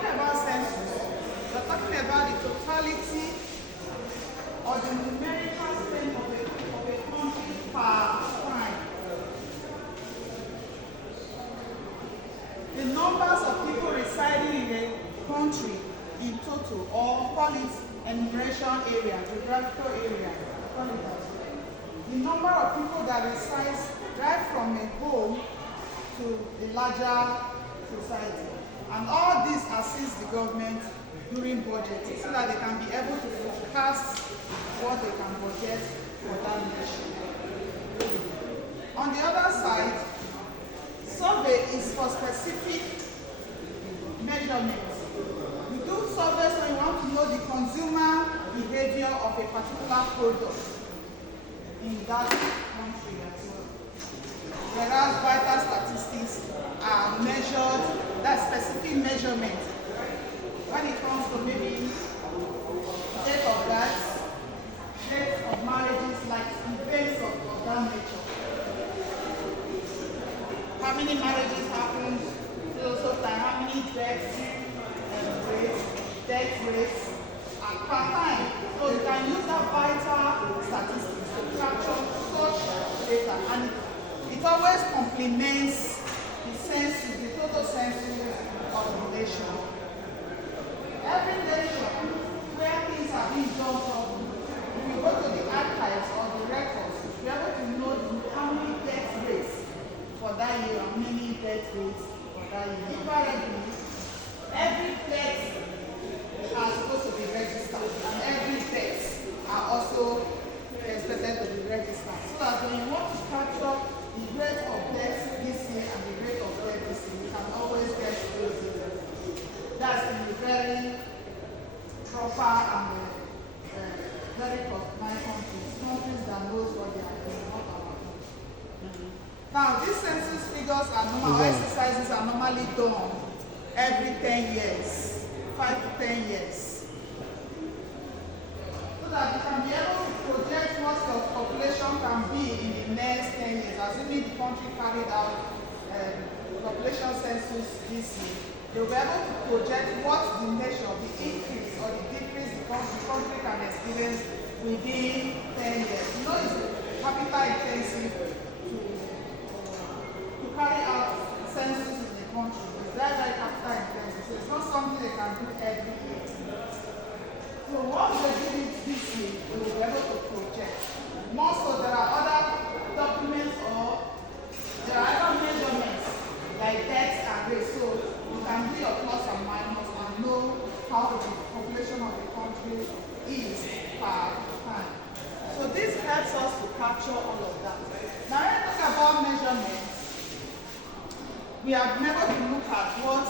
talking about census, we're talking about the totality or the numerical strength of a country per crime. The numbers of people residing in a country in total, or call it enumeration area, geographical area. Call it that. The number of people that reside right from a home to the larger society. And all this assists the government during budgeting so that they can be able to forecast what they can budget for that nation. On the other side, survey is for specific measurements. You do surveys when you want to know the consumer behavior of a particular product in that country as well. Whereas vital statistics are measured, that specific measurement when it comes to maybe date of birth, date of marriages, like events of that nature. How many marriages happened, so time, how many death rates per time. So you can use that vital statistics to capture such data, and it always complements the census, the total census of the nation. Every nation where things are being done properly, if you go to the archives or the records, you're able to know how many death rates for that year, how many death rates for that year. Invariably, every death are supposed to be registered, and every death are also expected to be registered. So that when you want to capture the rate of death this year and the rate of death this year, you can always get those data. That's in a very proper and very customized countries that knows what they are doing, not our country. Now, these census figures are normal, exercises are normally done every 10 years, 5 to 10 years. So that you can be able to project what your population can be in the next 10 years. Assuming the country carried out population census this year, they'll be able to project what the nation, the increase or the decrease the country can experience within 10 years. You know, it's capital intensive to carry out census in the country. It's very capital intensive. So it's not something they can do every year. So once they do it this year, they will be able to project. More so, there are other documents or there are other measurements like deaths and rates. So you can do your plus and minus and know how the population of the country is per time. So this helps us to capture all of that. Now when we talk about measurements, we have never to look at what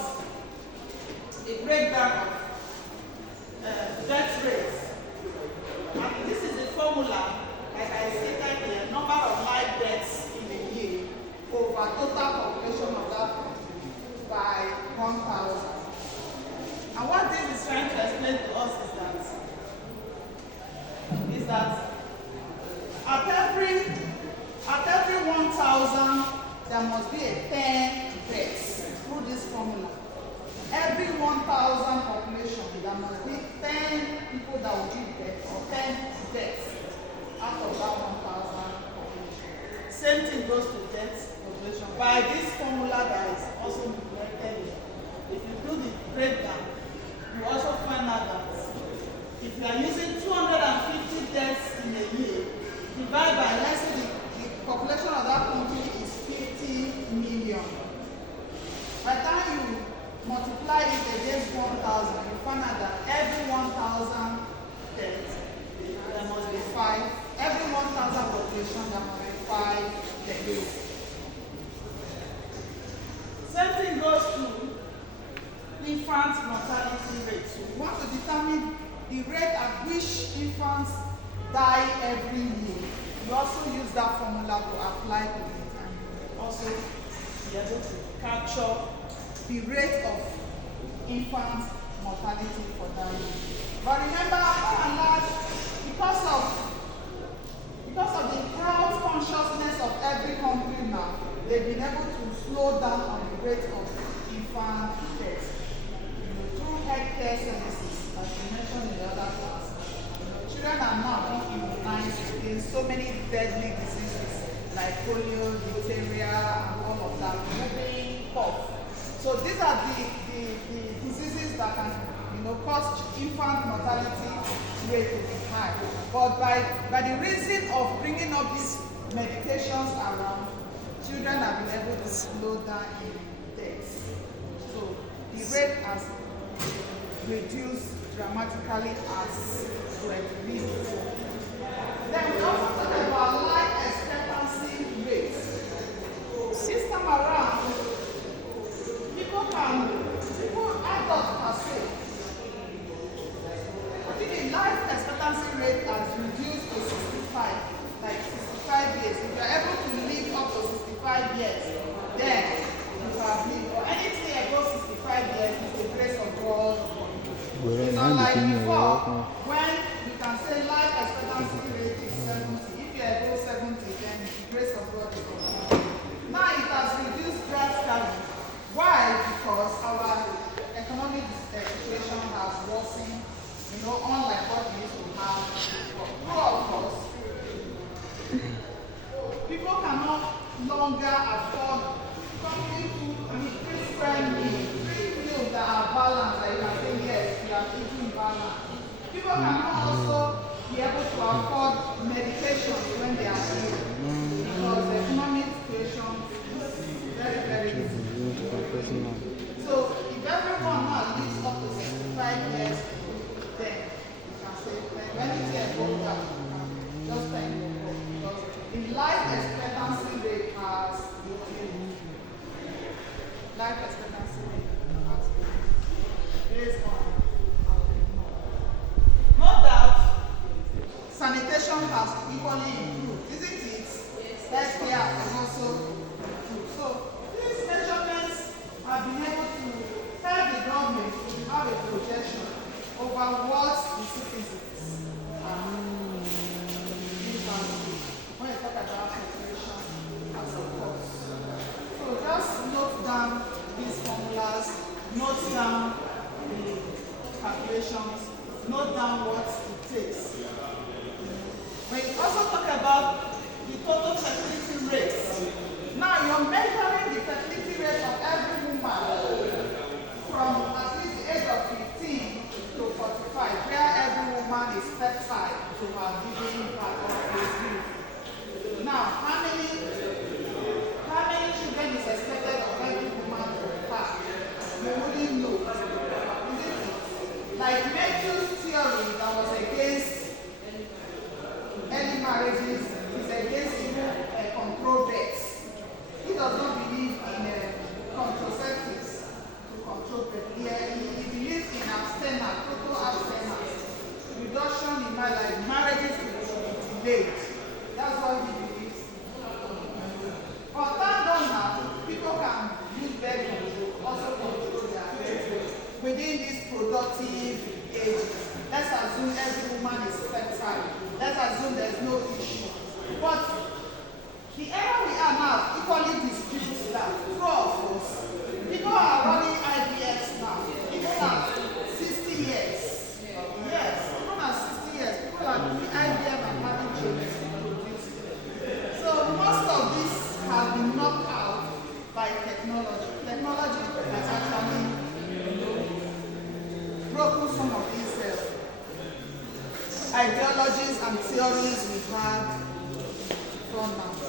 a breakdown of death rates. And this is the formula, like I stated here, number of live deaths in a year over total population of that country by 1,000. And what this is trying to explain to us is that at every 1,000 there must be a 10 deaths through this formula. Every 1,000 population, there must be 10 people that will give death or 10 deaths out of that 1,000 population. Same thing goes to death population. By this formula that is also implemented here, if you do the breakdown, you also find out that if you are using 250 deaths in a year, divided by, let's say the population of that country is 50 million. By the time you multiply it against 1,000, you find out that every 1,000 deaths, there must be 5. Every 1,000 population, there must be 5 deaths. Same thing goes to infant mortality rate. So we want to determine the rate at which infants die every year. You also use that formula to apply to it, and also be able to capture the rate of infant mortality for that year. But remember, by and large, because of the health consciousness of every country now, they've been able to slow down on the rate of infant death. Through polio, diphtheria, and all of that, whooping cough. So these are the diseases that can, cause infant mortality rate to be high. But by the reason of bringing up these medications around, children have been able to slow down in deaths. So the rate has reduced dramatically as we have been before. Then we also talk about life expectancy rates. This time around, adults per se, I think the life expectancy rate has reduced to 65, like 65 years. If you're able to live up to 65 years, then you have lived. Or anything above 65 years is the grace of God. It's not like before, when you can say life expectancy rate is 70. If you're above 70, then the grace of God is over. Now it has reduced drastically. Why? Because our economic situation has worsened, unlike what we used to have before. Of course, people can no longer afford complete food, friendly meals that are balanced, that you can say, yes, we are eating balance. People cannot also be able to afford medications when they are ill, because the economic situation is very, very difficult. So if everyone now lives up to 65 years, then you can say, when it's here, just thank you, because the life expectancy rate has reduced. Life expectancy rate has reduced based on our technology. No doubt, sanitation has equally improved, isn't it? Healthcare has also improved. So these measurements have been able to help the government to have a projection over what the citizens are when you talk about population as a cost. So just note down these formulas, note down the calculations, note down what it takes. When you also talk about the total fertility rates, now you're measuring the fertility rate of every woman from at least the age of 15 to 45, where every woman is fertile to her giving birth of baby. Now, how many children is expected of every woman to have? You wouldn't know. Isn't it? Like Matthew's theory that was against early marriages is against even control births. He does not believe in contraceptives to control birth. He believes in abstinence, total abstinence, reduction in marriages should be delayed. That's what he believes. But thank God now, people can use birth control, also control their birth rate within these productive ages. Let's assume every woman is fertile. Let's assume there's no issue. But the era we are now equally distributes that. True of course. People are running IVFs now. Even at 60 years. Yes, even at 60 years, people are doing IVF and having children to produce. So most of this has been knocked out by technology. Technology has actually broken some of these ideologies and theories we've had from now.